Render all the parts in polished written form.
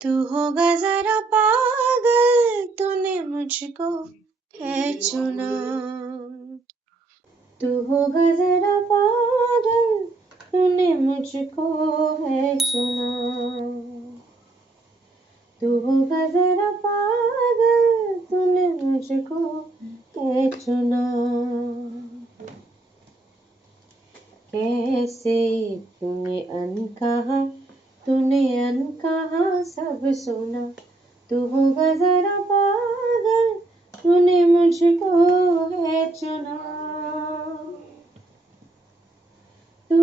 तू होगा जरा पागल तूने मुझको है चुना तू होगा जरा पागल तूने मुझको है चुना तू होगा जरा पागल तूने मुझको है चुना कैसे तूने अनकहा सब सुना तू होगा जरा पागल तूने मुझको है चुना तू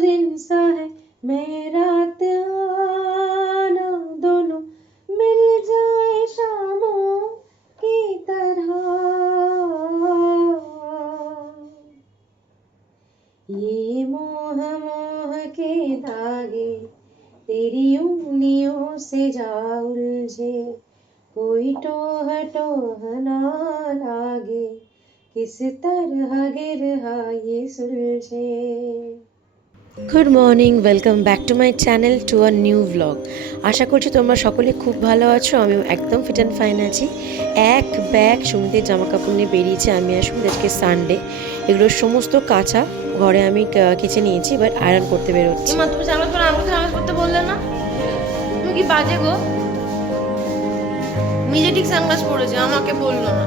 दिन सा है मैं रात आना दोनों मिल जाए शामों की तरह ये मोह के धागे तेरी उंगलियों से जा उलझे कोई टोह ना लागे किस तरह गिरहा ये सुलझे। Good morning, welcome back to my channel to a new vlog. আশা করছি তোমরা সকলে খুব ভালো আছো। আমিও একদম ফিট অ্যান্ড ফাইন আছি। এক ব্যাগ সুমিতের জামা কাপড় নিয়ে বেরিয়েছে আমি আর সুমিত। আজকে সানডে, এগুলো সমস্ত কাঁচা ঘরে আমি কেচে নিয়েছি, এবার আয়রন করতে বেরোচ্ছি। মা তুমি জামা পরে আমাকে জামা করতে বললে না? তুমি কি বাজে গো? নিজে ঠিক সানগ্লাস পরেছে, আমাকে বললো না।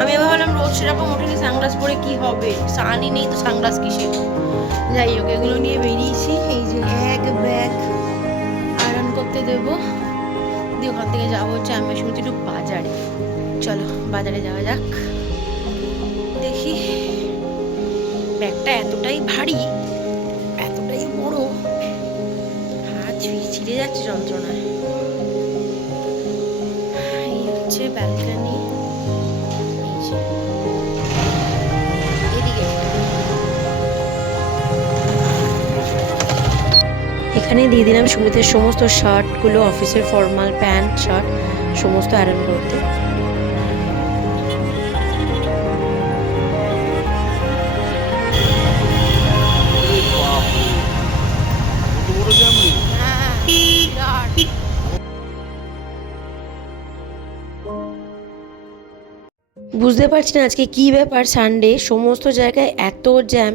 আমি ভাবলাম রোজ সেরকম উঠেনি সানগ্লাস পরে কি হবে, সানই নেই তো সানগ্লাস কিসের। যাই হোক, এগুলো নিয়ে বেরিয়েছি। এই যে এক ব্যাগ আয়রন করতে দেবো, দিয়ে ওখান থেকে যাবো হচ্ছে আমি শুনছি একটু বাজারে। চলো বাজারে যাওয়া যাক। দেখি ব্যাগটা এতটাই ভারী, এতটাই বড়, হাত ছিঁড়ে যাচ্ছে যন্ত্রণায়। এই হচ্ছে ব্যালকনি। এখানে দিয়ে দিলাম সুমিতের সমস্ত শার্টগুলো, অফিসের ফর্মাল প্যান্ট শার্ট সমস্ত আয়রন করতে। বুঝতে পারছি না আজকে কী ব্যাপার, সানডে সমস্ত জায়গায় এত জ্যাম।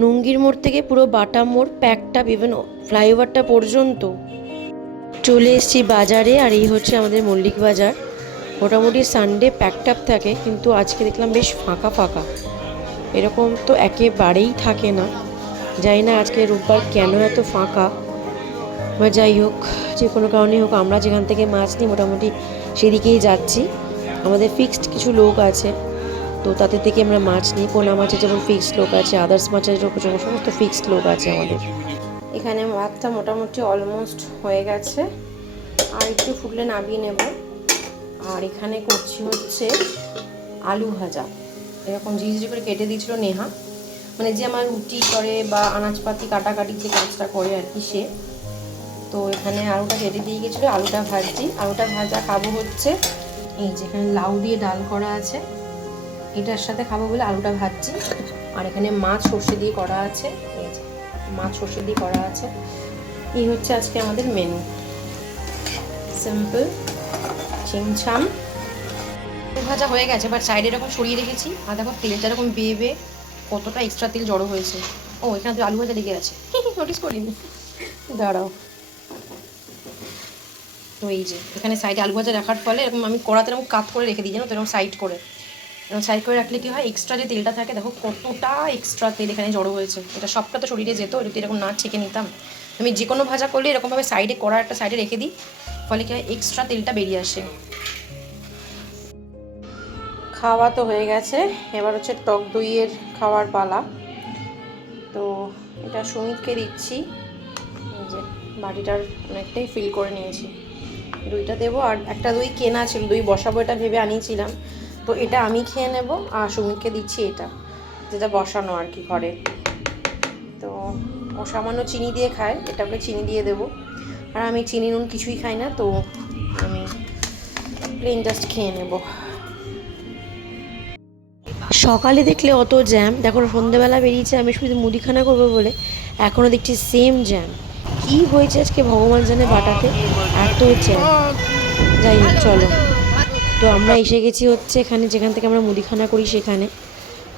নুঙ্গির মোড় থেকে পুরো বাটা মোড় প্যাকটা, ইভেন ফ্লাইওভারটা পর্যন্ত। চলে এসেছি বাজারে, আর এই হচ্ছে আমাদের মল্লিক বাজার। মোটামুটি সানডে প্যাকটাপ থাকে, কিন্তু আজকে দেখলাম বেশ ফাঁকা ফাঁকা। এরকম তো একেবারেই থাকে না, জানি না আজকে রোববার কেন এত ফাঁকা। বা যাই হোক, যে কোনো কারণেই হোক, আমরা যেখান থেকে মাছ নিই মোটামুটি সেদিকেই যাচ্ছি। আমাদের ফিক্সড কিছু লোক আছে, তো তাদের থেকে আমরা মাছ নিই। পোনা মাছের যেমন ফিক্সড লোক আছে, আদার্স মাছের যেমন সমস্ত ফিক্সড লোক আছে আমাদের। এখানে ভাতটা মোটামুটি অলমোস্ট হয়ে গেছে, আর একটু ফুটলে নামিয়ে নেব। আর এখানে করছি হচ্ছে আলু ভাজা। এরকম ঝিঝি করে কেটে দিয়েছিল নেহা, মানে যে আমার রুটি করে বা আনাজপাতি কাটাকাটি যে কাজটা করে আর কি সে। তো এখানে আলুটা কেটে দিয়ে গেছিলো, আলুটা ভাজছি। আলুটা ভাজা খাবো হচ্ছে এই যেখানে লাউ দিয়ে ডাল করা আছে, এটার সাথে খাবো বলে আলুটা ভাজছি। আর এখানে মাছ সর্ষে দিয়ে করা আছে, এই যে মাছ সর্ষে দিয়ে করা আছে। এই হচ্ছে আজকে আমাদের মেনু, সিম্পল ছিমছাম। ভাজা হয়ে গেছে, বাট সাইডে এরকম সরিয়ে রেখেছি। আর দেখো তেলটা এরকম বেয়ে কতটা এক্সট্রা তেল জড়ো হয়েছে। ও এখানে তো আলু ভাজা লেগে আছে, নোটিস করিনি, দাঁড়াও। তো এই যে এখানে সাইডে আলু ভাজা রাখার ফলে এরকম আমি কড়াতে এরকম কাত করে রেখে দিই, জানো তো, এরকম সাইড করে। এরকম সাইড করে রাখলে কী হয়, এক্সট্রা যে তেলটা থাকে, দেখো কতটা এক্সট্রা তেল এখানে জড়ো হয়েছে। এটা সবটা তো শরীরে যেত, এটা এরকম না ছেঁকে নিতাম। আমি যে কোনো ভাজা করলে এরকমভাবে সাইডে কড়া একটা সাইডে রেখে দিই, ফলে কী হয়, এক্সট্রা তেলটা বেরিয়ে আসে। খাওয়া তো হয়ে গেছে, এবার হচ্ছে টক দইয়ের খাওয়ার পালা। তো এটা সুমিতকে দিচ্ছি, এই যে বাটিটার অনেকটাই ফিল করে নিয়েছি। দইটা দেবো, আর একটা দই কেনা ছিল, দই বসাবো এটা ভেবে আনিয়েছিলাম। তো এটা আমি খেয়ে নেব, আর সুমিতকে দিচ্ছি এটা, যেটা বসানো আর কি ঘরে। তো ও সামান্য চিনি দিয়ে খায়, এটা ওকে চিনি দিয়ে দেবো। আর আমি চিনি নুন কিছুই খাই না, তো আমি প্লেন জাস্ট খেয়ে নেব। সকালে দেখলে অত জ্যাম, দেখো সন্ধ্যেবেলা বেরিয়েছে আমি শুধু মুদিখানা করবো বলে, এখনও দেখছি সেম জ্যাম। কি কি হয়েছে আজকে ভগবান জানে বাটাতে, এত জ্যাম। যাই হোক চলো, তো আমরা এসে গেছি হচ্ছে এখানে যেখান থেকে আমরা মুদিখানা করি সেখানে।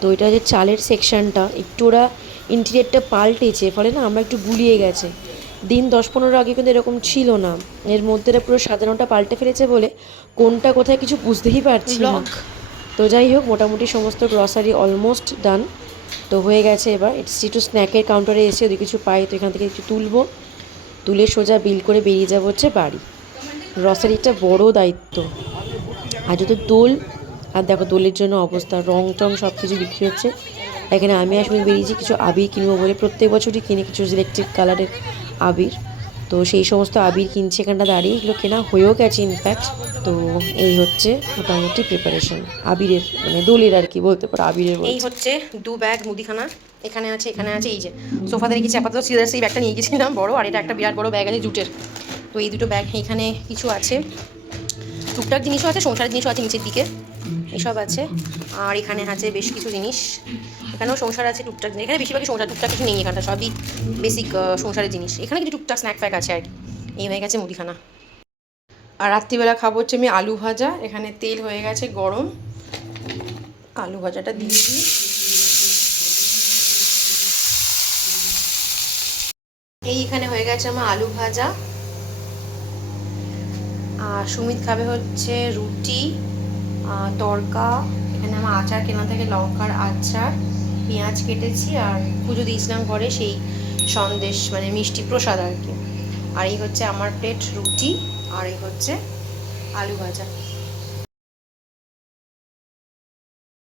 তো এটা যে চালের সেকশনটা একটু ওরা ইন্টেরিয়রটা পাল্টেছে, ফলে না আমরা একটু গুলিয়ে গেছে। দিন 10-15 আগে কিন্তু এরকম ছিল না, এর মধ্যে পুরো সাজানোটা পাল্টে ফেলেছে বলে কোনটা কোথায় কিছু বুঝতেই পারছি না। তো যাই হোক, মোটামুটি সমস্ত গ্রসারি অলমোস্ট ডান। তো হয়ে গেছে, এবার একটু স্ন্যাকের কাউন্টারে এসে যদি কিছু পাই তো এখান থেকে একটু তুলবো, তুলে সোজা বিল করে বেরিয়ে যাবো হচ্ছে বাড়ি। গ্রসারিটা বড় দায়িত্ব। আর যত দোল, আর দেখো দোলের জন্য অবস্থা, রং টং সব কিছু বিক্রি হচ্ছে এখানে। আমি আসলে বেরিয়েছি কিছু আবির কিনবো বলে, প্রত্যেক বছরই কিনে কিছু সিলেক্টেড কালারের আবির। তো সেই সমস্ত আবির কিনছে এখানটা দাঁড়িয়ে, এগুলো কেনা হয়েও গেছে ইনফ্যাক্ট। তো এই হচ্ছে মোটামুটি প্রিপারেশন আবিরের, মানে দোলের আর কি বলতে পারো, আবিরের। এই হচ্ছে 2 ব্যাগ মুদিখানা, এখানে আছে এখানে আছে। এই যে সোফাতে রেখেছি আপাতত, সিজার সেই ব্যাগটা নিয়ে গেছিলাম বড়, আর এটা একটা বিরাট বড় ব্যাগ আছে জুটের। তো এই দুটো ব্যাগ, এখানে কিছু আছে টুকটাক জিনিসও আছে, সংসারের জিনিসও আছে নিচের দিকে, এসব আছে। আর এখানে আছে বেশ কিছু জিনিস, এখানেও সংসার আছে টুকটাক, এখানে বেশিরভাগই সংসার, টুকটাক কিছু নেই এখানটা, সবই বেসিক সংসারের জিনিস। এখানে কিছু টুকটাক স্ন্যাক ফ্যাক আছে আর কি। এই হয়ে গেছে মুদিখানা। আর রাত্রিবেলা খাবো হচ্ছে আমি আলু ভাজা, এখানে তেল হয়ে গেছে গরম, আলু ভাজাটা দিয়ে দিই। এইখানে হয়ে গেছে আমার আলু ভাজা। আর সুমিত খাবে হচ্ছে রুটি, তড়কা। এখানে আমার আচার কেনা থাকে, লঙ্কার আচার, পেঁয়াজ কেটেছি, আর পুজো দিয়েছিলাম ঘরে সেই সন্দেশ মানে মিষ্টি প্রসাদ আর কি। আর এই হচ্ছে আমার প্লেট রুটি, আর এই হচ্ছে আলু ভাজা।